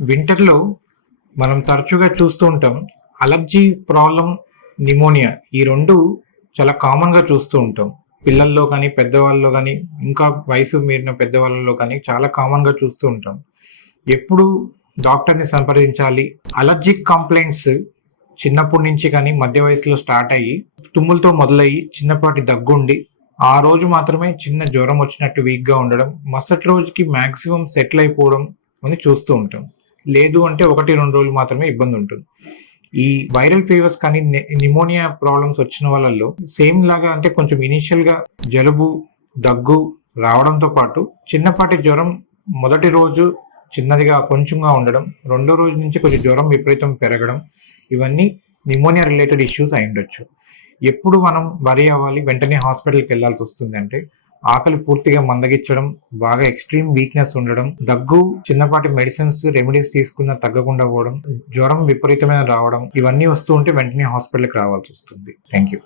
వింటర్లో మనం తరచుగా చూస్తూ ఉంటాం. అలర్జీ ప్రాబ్లం, నిమోనియా ఈ 2 చాలా కామన్‌గా చూస్తూ ఉంటాం. పిల్లల్లో కానీ, పెద్దవాళ్ళలో గానీ, ఇంకా వయసు మీరిన పెద్దవాళ్ళలో కానీ చాలా కామన్‌గా చూస్తూ ఉంటాం. ఎప్పుడు డాక్టర్‌ని సంప్రదించాలి? అలర్జిక్ కంప్లెయింట్స్ చిన్నప్పటి నుంచి కానీ, మధ్య వయసులో స్టార్ట్ అయ్యి, తుమ్ములతో మొదలయ్యి, చిన్నపాటి దగ్గుండి, ఆ రోజు మాత్రమే చిన్న జ్వరం వచ్చినట్టు వీక్‌గా ఉండడం, మరుసటి రోజుకి మాక్సిమం సెటిల్ అయిపోవడం అని చూస్తూ ఉంటాం. లేదు అంటే 1, 2 రోజులు మాత్రమే ఇబ్బందుంటుంది. ఈ వైరల్ ఫీవర్స్ కానీ, నిమోనియా ప్రాబ్లమ్స్ వచ్చిన వాళ్ళల్లో సేమ్ లాగా అంటే కొంచెం ఇనీషియల్‌గా జలుబు, దగ్గు రావడంతో పాటు చిన్నపాటి జ్వరం మొదటి రోజు చిన్నదిగా కొంచెంగా ఉండడం, రెండో రోజు నుంచి కొంచెం జ్వరం విపరీతం పెరగడం, ఇవన్నీ నిమోనియా రిలేటెడ్ ఇష్యూస్ అయ్యుండొచ్చు. ఎప్పుడు మనం వరీ అవ్వాలి, వెంటనే హాస్పిటల్‌కి వెళ్ళాల్సొస్తుంది అంటే, ఆకలి పూర్తిగా మందగించడం, బాగా ఎక్స్‌ట్రీమ్ వీక్‌నెస్ ఉండడం, దగ్గు చిన్నపాటి మెడిసిన్స్, రెమెడీస్ తీసుకున్నా తగ్గకుండా పోవడం, జ్వరం విపరీతమైన రావడం, ఇవన్నీ వస్తూ ఉంటే వెంటనే హాస్పిటల్‌కి రావాల్సొస్తుంది. Thank you.